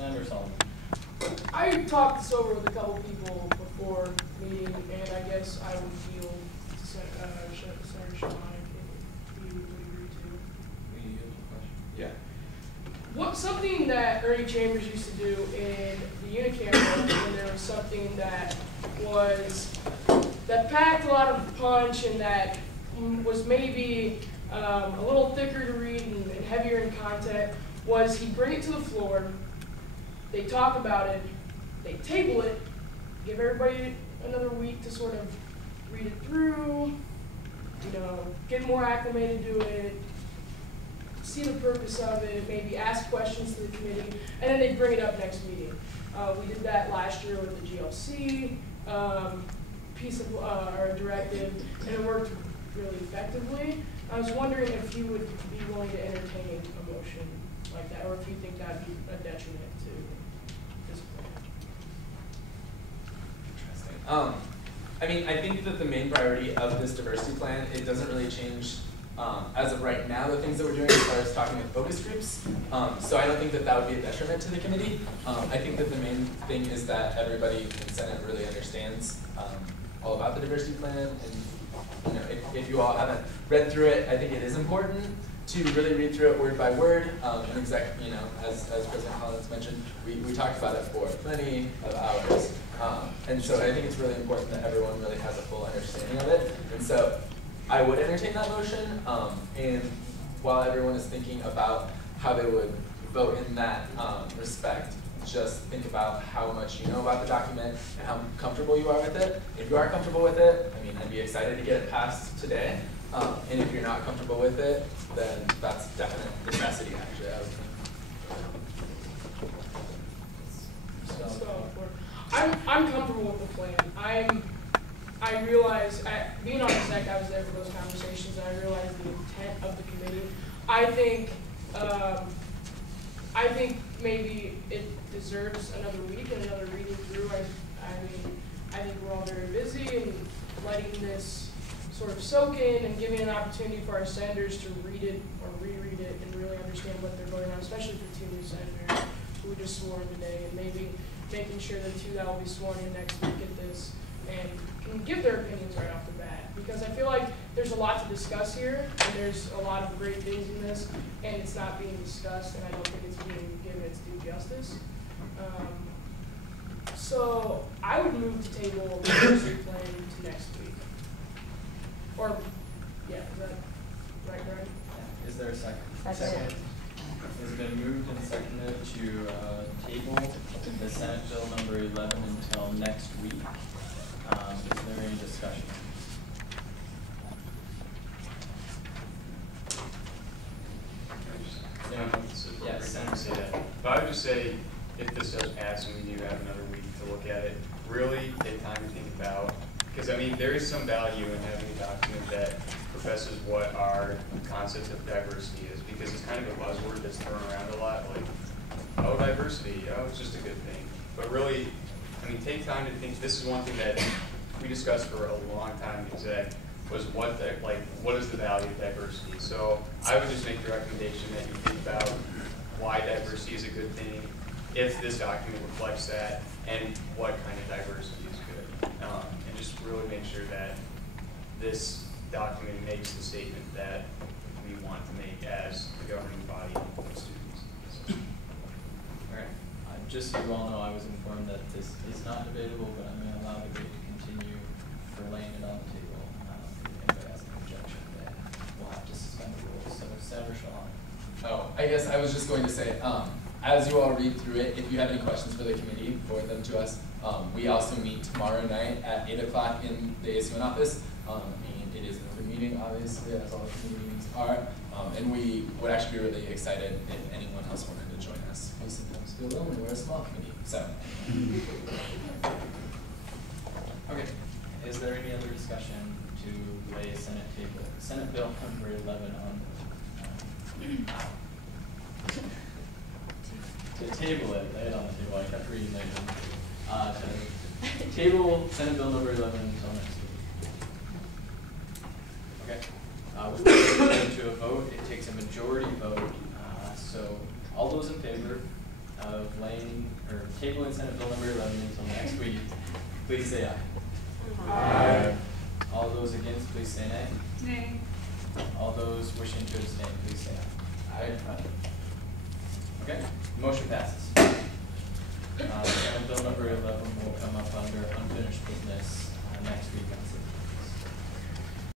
Senator Solomon. I talked this over with a couple people before meeting, and I guess I would feel Senator Shawn if he would agree to. Yeah. Something that Ernie Chambers used to do in the unicameral when there was something that packed a lot of punch and that was maybe a little thicker to read and heavier in content, was he'd bring it to the floor, they talk about it, they table it, give everybody another week to sort of read it through, get more acclimated to it, see the purpose of it, maybe ask questions to the committee, and then they bring it up next meeting. We did that last year with the GLC piece of our directive, and it worked really effectively. I was wondering if you would be willing to entertain a motion like that, or if you think that would be a detriment to this plan. Interesting. I mean, I think that the main priority of this diversity plan, it doesn't really change as of right now, the things that we're doing as far as talking with focus groups. So I don't think that would be a detriment to the committee. I think that the main thing is that everybody in Senate really understands all about the diversity plan. And if you all haven't read through it, I think it is important to really read through it word by word. And as President Collins mentioned, we talked about it for plenty of hours. And so I think it's really important that everyone really has a full understanding of it. And so I would entertain that motion, and while everyone is thinking about how they would vote in that respect, just think about how much you know about the document and how comfortable you are with it. If you are comfortable with it, I mean, I'd be excited to get it passed today. And if you're not comfortable with it, then that's definite necessity, actually, I would think. I'm comfortable with the plan. I realize, being on the SEC, I was there for those conversations, and I realized the intent of the committee. I think maybe it deserves another week and another reading through. I think we're all very busy, and letting this sort of soak in and giving an opportunity for our senators to read it or reread it and really understand what they're voting on, especially for two new senators who just swore in today, and maybe making sure the two that will be sworn in next week at this and can give their opinions right off the bat. Because I feel like there's a lot to discuss here, and there's a lot of great things in this, and it's not being discussed, and I don't think it's being given its due justice. So I would move to table the diversity plan to next week. Or, yeah, is that right, Greg? Yeah. Is there a second? Second. It's been moved and seconded to table the Senate Bill number 11 until next week. Is there any discussion? Yes, say that. But I would just say, if this does pass and we do have another week to look at it, really take time to think about, because I mean, there is some value in having a document that professes what our concept of diversity is, because it's kind of a buzzword that's thrown around a lot, like, oh, diversity, oh, it's just a good thing. But really, I mean, take time to think. This is one thing that we discussed for a long time, was what is the value of diversity? So I would just make the recommendation that you think about why diversity is a good thing, if this document reflects that, and what kind of diversity is good. And just really make sure that this document makes the statement that we want to make as the governing body of students. So. All right. Just so you all know, I was informed that this is not debatable, but I'm going to allow the debate to continue for laying it on the table. If anybody has an objection, then we'll have to suspend the rules. So, Senator Shawn. Oh, I guess I was just going to say, as you all read through it, if you have any questions for the committee, forward them to us. We also meet tomorrow night at 8 o'clock in the ASUN office. And it is an open meeting, obviously, as all the committee meetings are. And we would actually be really excited if anyone else wanted to join us. We sometimes feel lonely, we're a small committee. So. Okay. Is there any other discussion to lay Senate Bill number 11 on to table it, lay it on the table. I kept reading later. To table Senate Bill number 11 until next week. Okay. We're going to a vote. It takes a majority vote. So all those in favor of tabling Senate Bill number 11 until next week, please say aye. Aye. All those against, please say nay. Nay. All those wishing to abstain, please say aye. Aye. Okay, motion passes. Senate Bill number 11 will come up under unfinished business next week on city.